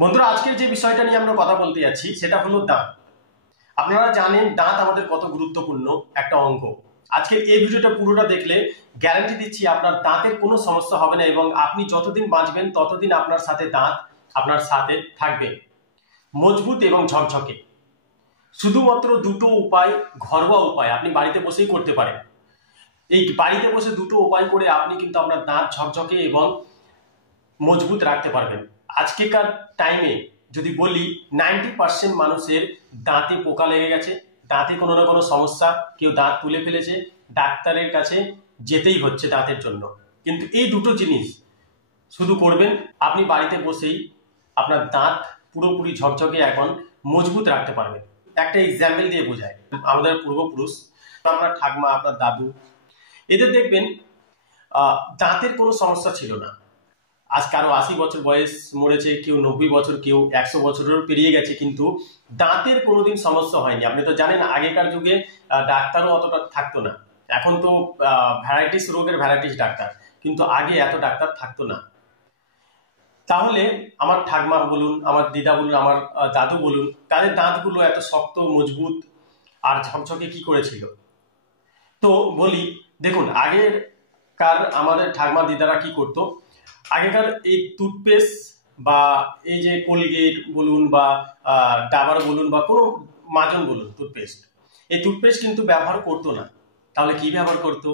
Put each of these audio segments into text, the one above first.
বন্ধুরা, আজকের যে বিষয়টা নিয়ে আমরা কথা বলতে যাচ্ছি সেটা হলো দাঁত। আপনারা জানেন দাঁত আমাদের কত গুরুত্বপূর্ণ একটা অঙ্গ। আজকের এই ভিডিওটা পুরোটা দেখলে গ্যারান্টি দিচ্ছি আপনার দাঁতের কোনো সমস্যা হবে না এবং আপনি যতদিন বাঁচবেন ততদিন আপনার সাথে দাঁত আপনার সাথে থাকবে মজবুত এবং ঝকঝকে। শুধুমাত্র দুটো উপায়, ঘরোয়া উপায় আপনি বাড়িতে বসেই করতে পারেন। এই বাড়িতে বসে দুটো উপায় করে আপনি কিন্তু আপনার দাঁত ঝকঝকে এবং মজবুত রাখতে পারবেন। আজকেকার টাইমে যদি বলি 90% মানুষের দাঁতে পোকা লেগে গেছে, দাঁতে কোনো না কোনো সমস্যা, কেউ দাঁত তুলে ফেলেছে, ডাক্তারের কাছে যেতেই হচ্ছে দাঁতের জন্য। কিন্তু এই দুটো জিনিস শুধু করবেন, আপনি বাড়িতে বসেই আপনার দাঁত পুরোপুরি ঝকঝকে এখন মজবুত রাখতে পারবেন। একটা এক্সাম্পল দিয়ে বোঝায়। আমাদের পূর্বপুরুষ, আপনার ঠাকমা, আপনার দাদু, এদের দেখবেন দাঁতের কোনো সমস্যা ছিল না। আজ কারো 80 বছর বয়স মরেছে, কেউ 90 বছর, কেউ 100 বছরেরও পেরিয়ে গেছে, কিন্তু দাঁতের কোনোদিন সমস্যা হয়নি। আপনি তো জানেন আগেকার যুগে ডাক্তারও অতটা থাকতো না। এখন তো ভ্যারাইটিস রোগের ভ্যারাইটিস ডাক্তার, কিন্তু আগে এত ডাক্তার থাকতো না। তাহলে আমার ঠাকমা বলুন, আমার দিদা বলুন, আমার দাদু বলুন, তাদের দাঁতগুলো এত শক্ত, মজবুত আর ঝকঝকে কি করেছিল? তো বলি, দেখুন আগেকার আমাদের ঠাকমা দিদারা কি করতো, আগেকার এই টুথপেস্ট বা এই যে কোলগেট বলুন বা ডাবার বলুন বা কোনো মাজন বলুন, টুথপেস্ট, এই টুথপেস্ট কিন্তু ব্যবহার করতো না। তাহলে কি ব্যবহার করতো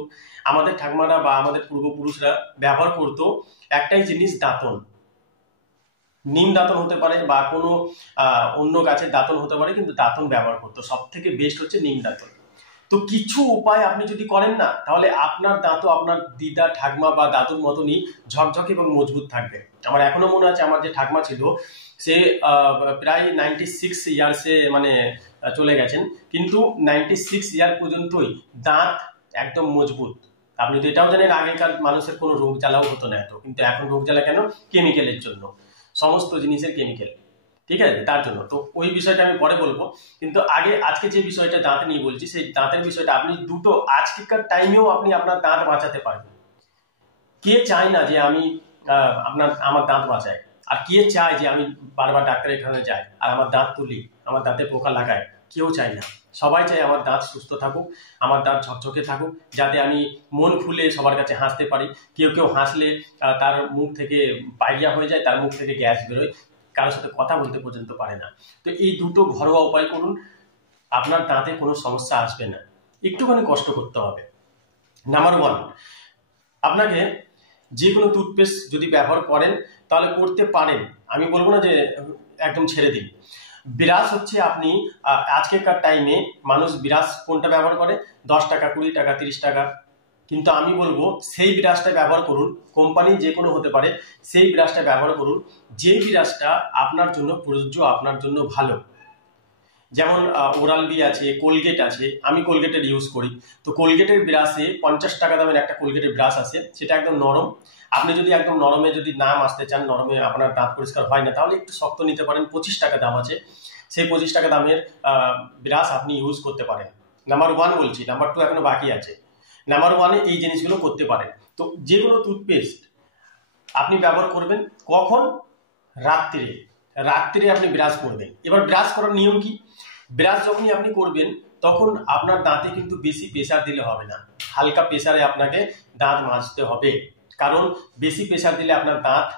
আমাদের ঠাকুমারা বা আমাদের পূর্বপুরুষরা? ব্যবহার করতো একটাই জিনিস, দাঁতন। নিম দাঁতন হতে পারে বা কোনো অন্য গাছের দাঁতন হতে পারে, কিন্তু দাঁতন ব্যবহার করতো। সব থেকে বেস্ট হচ্ছে নিম দাঁতন। তো কিছু উপায় আপনি যদি করেন না, তাহলে আপনার দাঁতও আপনার দিদা, ঠাকমা বা দাদুর মতনই ঝকঝকে এবং মজবুত থাকবে। আমার এখনো মনে আছে, আমার যে ঠাকমা ছিল সে প্রায় 96 ইয়ার্সে মানে চলে গেছেন, কিন্তু 96 ইয়ার পর্যন্তই দাঁত একদম মজবুত। আপনি তো এটাও জানেন আগেকার মানুষের কোনো রোগ জ্বালাও হতো না এত, কিন্তু এখন রোগ জ্বালা কেন? কেমিক্যালের জন্য, সমস্ত জিনিসের কেমিক্যাল, ঠিক আছে, তার জন্য। তো ওই বিষয়টা আমি পরে বলবো, কিন্তু আজকে যে বিষয়টা দাঁত নিয়ে বলছি, সেই দাঁতের বিষয়টা আপনি দুটো আজকেকার টাইমেও আপনি আপনার দাঁত বাঁচাতে পারবেন। কে চায় না যে আমি আমার দাঁত বাঁচাই? আর কে চায় যে আমি বারবার ডাক্তারের এখানে যাই আর আমার দাঁত তুলি, আমার দাঁতে পোকা লাগায়? কেউ চায় না। সবাই চায় আমার দাঁত সুস্থ থাকুক, আমার দাঁত ঝকঝকে থাকুক, যাতে আমি মন খুলে সবার কাছে হাসতে পারি। কেউ কেউ হাসলে তার মুখ থেকে পায়রিয়া হয়ে যায়, তার মুখ থেকে গ্যাস বেরোয়, কারোর সাথে কথা বলতে পর্যন্ত পারে না। তো এই দুটো ঘরোয়া উপায় করুন, আপনার দাঁতে কোনো সমস্যা আসবে না। একটুখানি কষ্ট করতে হবে। নাম্বার 1, আপনাকে যে কোনো টুথপেস্ট যদি ব্যবহার করেন তাহলে করতে পারেন, আমি বলবো না যে একদম ছেড়ে দিন। ব্রাশ হচ্ছে, আপনি আজকেকার টাইমে মানুষ ব্রাশ কোনটা ব্যবহার করে? 10 টাকা, 20 টাকা, 30 টাকা। কিন্তু আমি বলবো সেই ব্রাশটা ব্যবহার করুন, কোম্পানি যে কোনো হতে পারে, সেই ব্রাশটা ব্যবহার করুন যে ব্রাশটা আপনার জন্য প্রযোজ্য, আপনার জন্য ভালো। যেমন ওরাল বি আছে, কোলগেট আছে, আমি কোলগেটের ইউজ করি। তো কোলগেটের ব্রাশে 50 টাকা দামের একটা কোলগেটের ব্রাশ আছে, সেটা একদম নরম। আপনি যদি একদম নরমে যদি না মাজতে চান, নরমে আপনার দাঁত পরিষ্কার হয় না, তাহলে একটু শক্ত নিতে পারেন। 25 টাকা দাম আছে, সেই 25 টাকা দামের ব্রাশ আপনি ইউজ করতে পারেন। নাম্বার 1 বলছি, নাম্বার 2 এখনো বাকি আছে। নাম্বার 1-এ এই জিনিসগুলো করতে পারেন। তো যে কোনো টুথপেস্ট আপনি ব্যবহার করবেন কখন? রাত্রিরে আপনি ব্রাশ করবেন। এবার ব্রাশ করার নিয়ম কি? ব্রাশ যখনই আপনি করবেন তখন আপনার দাঁতে কিন্তু বেশি প্রেসার দিলে হবে না, হালকা প্রেসারে আপনাকে দাঁত মাজতে হবে। কারণ বেশি প্রেসার দিলে আপনার দাঁত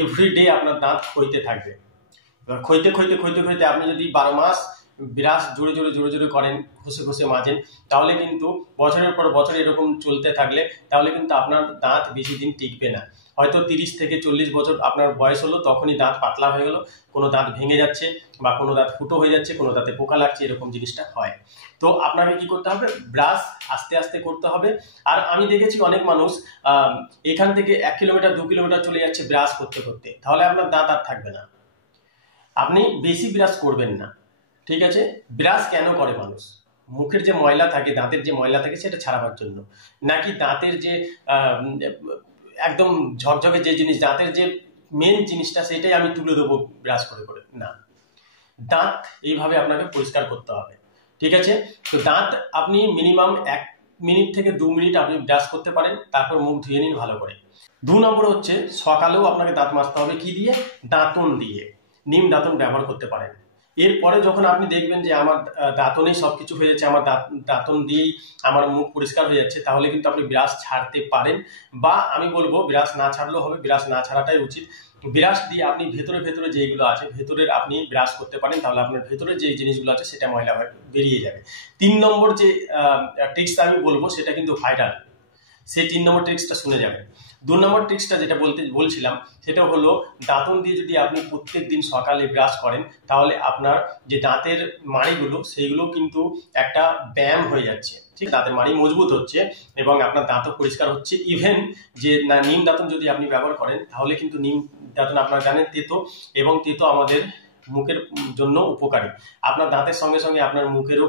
এভরিডে আপনার দাঁত ক্ষইতে থাকবে। এবার ক্ষইতে আপনি যদি 12 মাস ব্রাশ জোরে জোরে করেন, ঘষে মাজেন, তাহলে কিন্তু বছরের পর বছর এরকম চলতে থাকলে তাহলে কিন্তু আপনার দাঁত বেশি দিন টিকবে না। হয়তো 30 থেকে 40 বছর আপনার বয়স হলো, তখনই দাঁত পাতলা হয়ে গেল, কোনো দাঁত ভেঙে যাচ্ছে বা কোনো দাঁত ফুটো হয়ে যাচ্ছে, কোনো দাঁতে পোকা লাগছে, এরকম জিনিসটা হয়। তো আপনাকে কি করতে হবে? ব্রাশ আস্তে আস্তে করতে হবে। আর আমি দেখেছি অনেক মানুষ এখান থেকে 1 কিলোমিটার 2 কিলোমিটার চলে যাচ্ছে ব্রাশ করতে, তাহলে আপনার দাঁত আর থাকবে না। আপনি বেশি ব্রাশ করবেন না, ঠিক আছে? ব্রাশ কেন করে মানুষ? মুখের যে ময়লা থাকে, দাঁতের যে ময়লা থাকে, সেটা ছাড়াবার জন্য, নাকি দাঁতের যে একদম ঝকঝকে যে জিনিস, দাঁতের যে মেন জিনিসটা, সেটাই আমি তুলে দেবো ব্রাশ করে? না, দাঁত এইভাবে আপনাকে পরিষ্কার করতে হবে, ঠিক আছে? তো দাঁত আপনি মিনিমাম 1 মিনিট থেকে 2 মিনিট আপনি ব্রাশ করতে পারেন, তারপর মুখ ধুয়ে নিন ভালো করে। 2 নম্বর হচ্ছে, সকালেও আপনাকে দাঁত মাজতে হবে। কি দিয়ে? দাঁতন দিয়ে। নিম দাঁতন ব্যবহার করতে পারেন। এরপরে যখন আপনি দেখবেন যে আমার দাঁতনেই সবকিছু হয়ে যাচ্ছে, আমার দাঁতন দিয়েই আমার মুখ পরিষ্কার হয়ে যাচ্ছে, তাহলে কিন্তু আপনি ব্রাশ ছাড়তে পারেন। বা আমি বলবো ব্রাশ না ছাড়লেও হবে, ব্রাশ না ছাড়াটাই উচিত। ব্রাশ দিয়ে আপনি ভেতরে ভেতরে যেগুলো আছে ভেতরের আপনি ব্রাশ করতে পারেন, তাহলে আপনার ভেতরে যে জিনিসগুলো আছে সেটা ময়লা হয়ে বেরিয়ে যাবে। 3 নম্বর যে ট্রিক্স আমি বলবো সেটা কিন্তু ভাইরাল, সেই 3 নম্বর ট্রিক্সটা শুনে যাবেন। 2 নম্বর ট্রিক্সটা যেটা বলছিলাম সেটা হলো দাঁতন দিয়ে যদি আপনি প্রত্যেক দিন সকালে ব্রাশ করেন, তাহলে আপনার যে দাঁতের মাড়িগুলো সেইগুলো কিন্তু একটা ব্যায়াম হয়ে যাচ্ছে, ঠিক আছে? দাঁতের মাড়ি মজবুত হচ্ছে এবং আপনার দাঁতও পরিষ্কার হচ্ছে। ইভেন যে নিম দাঁতন যদি আপনি ব্যবহার করেন, তাহলে কিন্তু নিম দাঁতন আপনারা জানেন তেতো, এবং তেতো আমাদের মুখের জন্য উপকারী। আপনার দাঁতের সঙ্গে সঙ্গে আপনার মুখেরও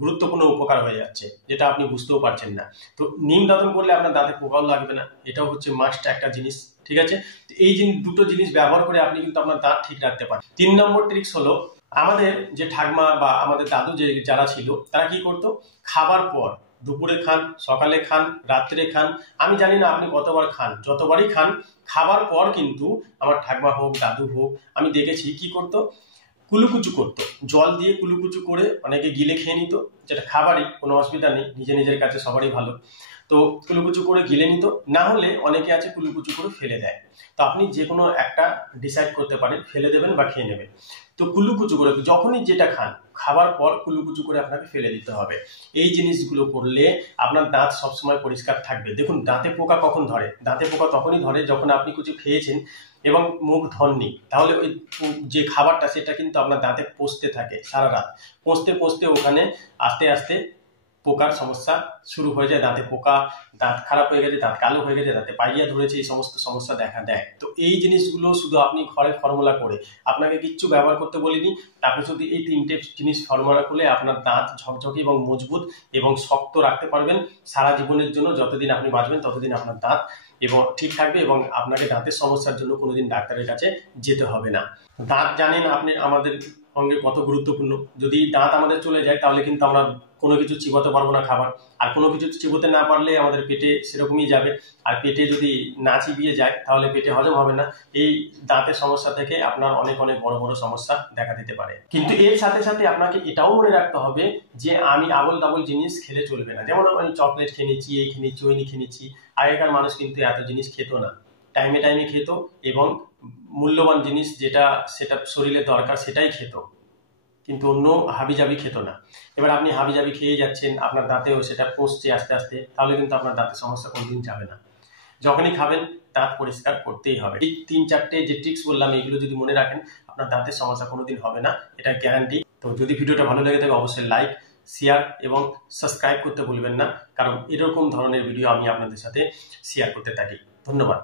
গুরুত্বপূর্ণ উপকার হয়ে যাচ্ছে, যেটা আপনি বুঝতেও পারছেন না। তো নিম দাঁতন করলে আপনার দাঁতে পোকাও লাগবে না, এটাও হচ্ছে মাস্ট একটা জিনিস, ঠিক আছে? এই দুটো জিনিস ব্যবহার করে আপনি কিন্তু আপনার দাঁত ঠিক রাখতে পারেন। 3 নম্বর ট্রিক্স হলো, আমাদের যে ঠাকমা বা আমাদের দাদু যারা ছিল তারা কি করতো, খাবার পর দুপুরে খান, সকালে খান, রাত্রে খান, আমি জানি না আপনি কতবার খান, যতবারই খান, খাবার পর কিন্তু আমার ঠাকমা হোক দাদু হোক আমি দেখেছি কি করতো, কুলুকুচু করতো, জল দিয়ে কুলুকুচু করে অনেকে গিলে খেয়ে নিত, যেটা খাবারই, কোনো অসুবিধা নেই, নিজের কাছে সবারই ভালো। তো কুলুকুচু করে গিলে নিত, না হলে অনেকে আছে কুলুকুচু করে ফেলে দেয়। তো আপনি যে কোনো একটা ডিসাইড করতে পারেন, ফেলে দেবেন বা খেয়ে নেবেন। তো কুলুকুচু করে যখনই যেটা খান, খাবার পর কুলুকুচু করে আপনাকে ফেলে দিতে হবে। এই জিনিসগুলো করলে আপনার দাঁত সবসময় পরিষ্কার থাকবে। দেখুন, দাঁতে পোকা কখন ধরে? দাঁতে পোকা তখনই ধরে যখন আপনি কিছু খেয়েছেন এবং মুখ ধননি, তাহলে ওই যে খাবারটা সেটা কিন্তু আপনার দাঁতে পচতে থাকে সারা রাত, পচতে ওখানে আস্তে আস্তে পোকার সমস্যা শুরু হয়ে যায়। দাঁতে পোকা, দাঁত খারাপ হয়ে গেছে, দাঁত কালো হয়ে গেছে, দাঁতে পাইয়া ধরেছে, এই সমস্ত সমস্যা দেখা দেয়। তো এই জিনিসগুলো শুধু আপনি ঘরে ফর্মুলা করে, আপনাকে কিচ্ছু ব্যবহার করতে বলিনি, আপনি শুধু এই 3টে জিনিস ফর্মুলা করলে আপনার দাঁত ঝকঝকে এবং মজবুত এবং শক্ত রাখতে পারবেন সারা জীবনের জন্য। যতদিন আপনি বাঁচবেন ততদিন আপনার দাঁত এবং ঠিক থাকবে এবং আপনাকে দাঁতের সমস্যার জন্য কোনোদিন ডাক্তারের কাছে যেতে হবে না। দাঁত জানেন আপনি আমাদের সঙ্গে কত গুরুত্বপূর্ণ। যদি দাঁত আমাদের চলে যায় তাহলে কিন্তু আমরা কোনো কিছু চিবোতে পারবো না খাবার, আর কোনো কিছু চিবোতে না পারলে আমাদের পেটে সেরকমই যাবে, আর পেটে যদি না চিবিয়ে যায় তাহলে পেটে হজম হবে না। এই দাঁতের সমস্যা থেকে আপনার অনেক অনেক বড় বড় সমস্যা দেখা দিতে পারে। কিন্তু এর সাথে সাথে আপনাকে এটাও মনে রাখতে হবে যে আমি আবল তাবল জিনিস খেলে চলবে না। যেমন আমি চকলেট খেয়ে নিচ্ছি, এই খেয়ে নিচ্ছি, ওই খেয়ে নিচ্ছি। আগেকার মানুষ কিন্তু এত জিনিস খেত না, টাইমে টাইমে খেত এবং মূল্যবান জিনিস যেটা সেটা শরীরে দরকার সেটাই খেত, কিন্তু অন্য হাবিজাবি খেত না। এবার আপনি হাবিজাবি খেয়ে যাচ্ছেন, আপনার দাঁতেও সেটা পচছে আস্তে আস্তে, তাহলে কিন্তু আপনার দাঁতের সমস্যা কোনোদিন যাবে না। যখনই খাবেন দাঁত পরিষ্কার করতেই হবে। এই 3-4টে যে ট্রিক্স বললাম এগুলো যদি মনে রাখেন, আপনার দাঁতের সমস্যা কোনোদিন হবে না, এটা গ্যারান্টি। তো যদি ভিডিওটা ভালো লেগে থাকে অবশ্যই লাইক, শেয়ার এবং সাবস্ক্রাইব করতে ভুলবেন না, কারণ এরকম ধরনের ভিডিও আমি আপনাদের সাথে শেয়ার করতে থাকি। ধন্যবাদ।